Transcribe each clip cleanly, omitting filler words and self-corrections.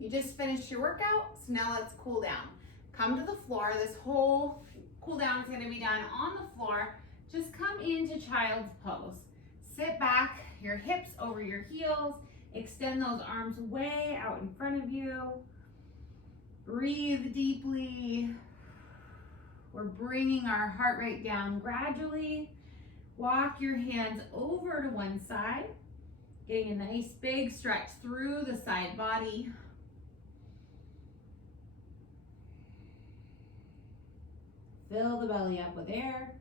You just finished your workout, so now let's cool down. Come to the floor. This whole cool down is going to be done on the floor. Just come into child's pose. Sit back, your hips over your heels. Extend those arms way out in front of you. Breathe deeply. We're bringing our heart rate down gradually. Walk your hands over to one side. Getting a nice big stretch through the side body. Fill the belly up with air.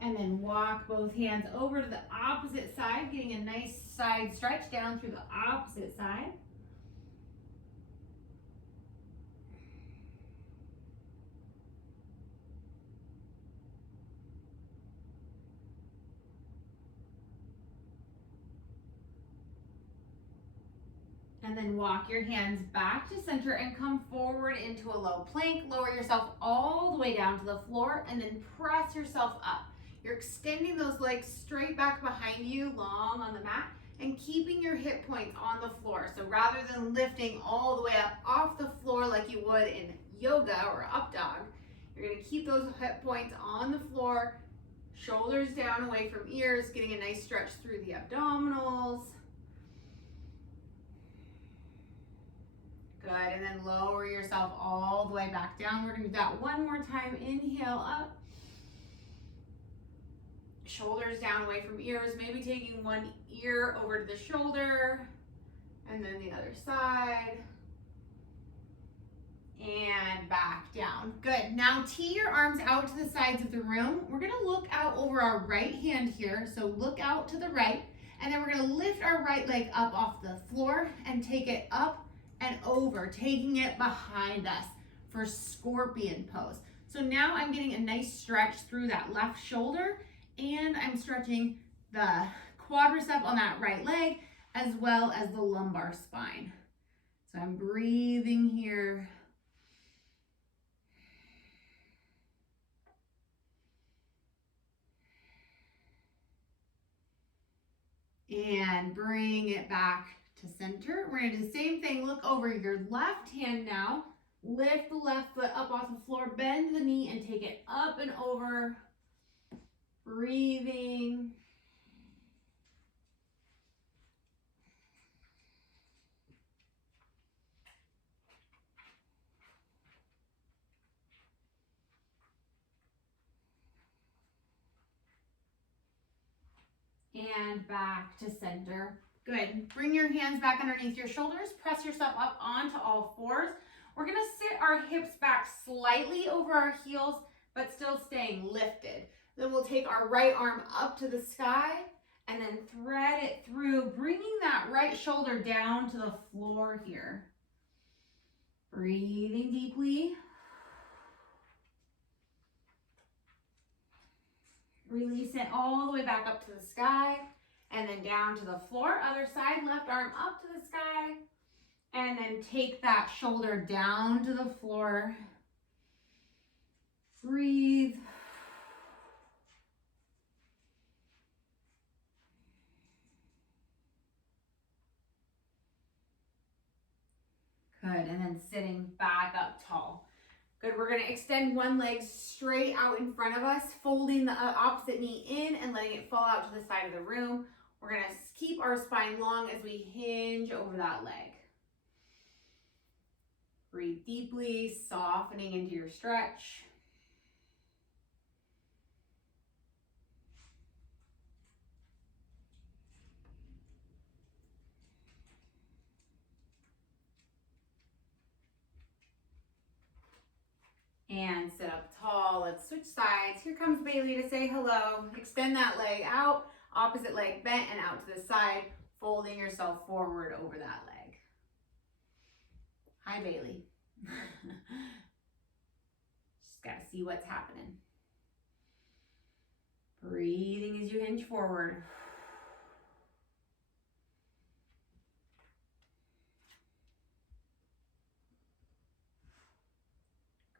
And then walk both hands over to the opposite side, getting a nice side stretch down through the opposite side. And then walk your hands back to center and come forward into a low plank. Lower yourself all the way down to the floor and then press yourself up. You're extending those legs straight back behind you, long on the mat, and keeping your hip points on the floor. So rather than lifting all the way up off the floor like you would in yoga or up dog, you're gonna keep those hip points on the floor, shoulders down away from ears, getting a nice stretch through the abdominals. Good, and then lower yourself all the way back down. We're gonna do that one more time. Inhale up. Shoulders down away from ears, maybe taking one ear over to the shoulder, and then the other side. And back down. Good. Now tee your arms out to the sides of the room. We're gonna look out over our right hand here. So look out to the right, and then we're gonna lift our right leg up off the floor and take it up and over, taking it behind us for scorpion pose. So now I'm getting a nice stretch through that left shoulder, and I'm stretching the quadricep on that right leg as well as the lumbar spine. So I'm breathing here. And bring it back to center. We're gonna do the same thing. Look over your left hand now. Lift the left foot up off the floor, bend the knee and take it up and over. Breathing. And back to center. Good. Bring your hands back underneath your shoulders. Press yourself up onto all fours. We're gonna sit our hips back slightly over our heels, but still staying lifted. Then we'll take our right arm up to the sky and then thread it through, bringing that right shoulder down to the floor here. Breathing deeply. Release it all the way back up to the sky and then down to the floor. Other side, left arm up to the sky. And then take that shoulder down to the floor. Breathe. Good, and then sitting back up tall. Good, we're gonna extend one leg straight out in front of us, folding the opposite knee in and letting it fall out to the side of the room. We're gonna keep our spine long as we hinge over that leg. Breathe deeply, softening into your stretch. And sit up tall. Let's switch sides. Here comes Bailey to say hello. Extend that leg out, opposite leg bent and out to the side, folding yourself forward over that leg. Hi, Bailey. Just gotta see what's happening. Breathing as you hinge forward.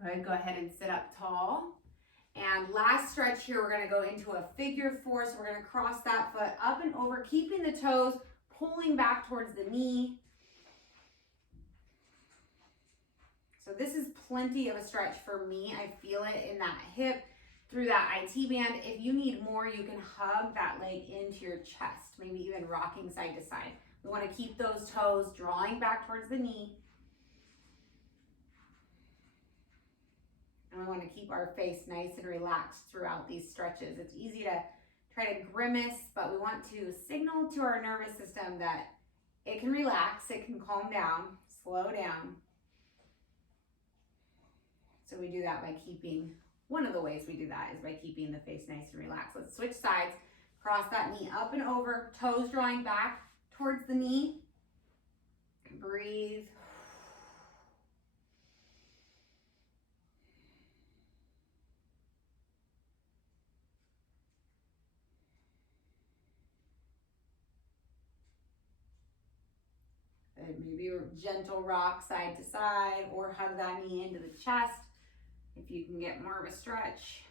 Good, go ahead and sit up tall. And last stretch here, we're gonna go into a figure four. So we're gonna cross that foot up and over, keeping the toes pulling back towards the knee. So this is plenty of a stretch for me. I feel it in that hip, through that IT band. If you need more, you can hug that leg into your chest, maybe even rocking side to side. We want to keep those toes drawing back towards the knee. And we want to keep our face nice and relaxed throughout these stretches. It's easy to try to grimace, but we want to signal to our nervous system that it can relax, it can calm down, slow down. So we do that by keeping, one of the ways we do that is by keeping the face nice and relaxed. Let's switch sides, cross that knee up and over, toes drawing back towards the knee. Breathe. Maybe a gentle rock side to side or hug that knee into the chest if you can get more of a stretch.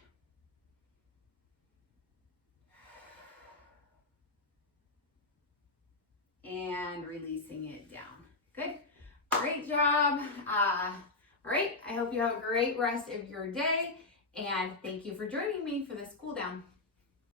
And releasing it down. Good. Great job. All right. I hope you have a great rest of your day. And thank you for joining me for this cool down.